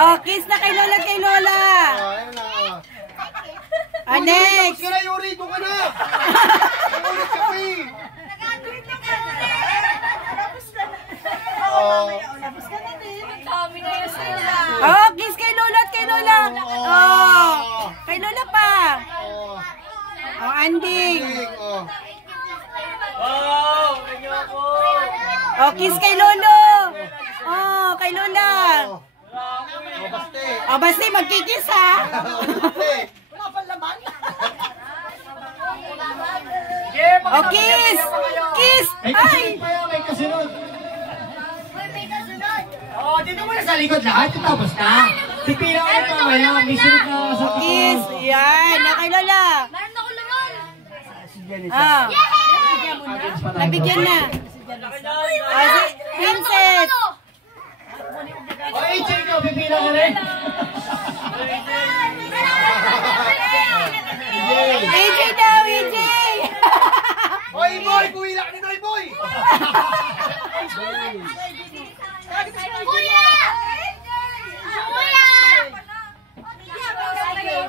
Oh, kiss na kay Lola, kay Lola. Ayun na. Next. Sige na, Yuri, doon ka na. Ulit ka pa eh. Nag-adwit na ka. Labas ka na din. Kami na yun sila. Oh, kiss kay Lola at kay Lola. Oh, kay Lola pa. Oh, Anding. Oh, kiss kay Lolo. Oh, kay Lola. Oh, basta magkikis ha. Wala pa laman. Oh, kiss. Kiss. Ay. May kasunod. May kasunod. Oh, dito muna sa likod lahat. Tapos na. Pipila ko pa ngayon. May sunod na sa Kiss. Yan. Na kay Lola. Meron ako laman. Ah. Nabigyan na. Ah, si Princess. O, AJ ko. Pipila ka rin. AJ daw, AJ. Oy, boy! Kuwila ka nito, boy! Kuya! Kuya!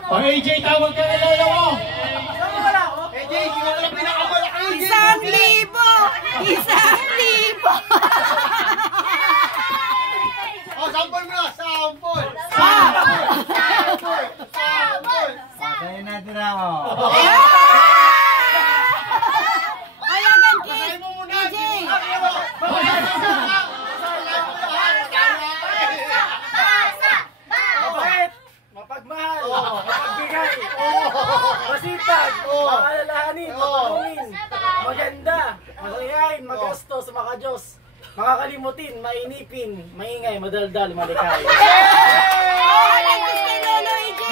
O, AJ, tawag ka na lolo mo. AJ, hindi mo lang pinakamalaki! 1,000! 1,000! Oh, sampol mo na! Sampol! Kaya natin ako. Ayagan, kiss! AJ! Mapagmahal, mapagbigay, masipag, makalalahanin, matulungin, maganda, masayain, magastos, makajos, makakalimutin, mainipin, maingay, madaldal, malikay. Oh, kiss kay Lolo, AJ!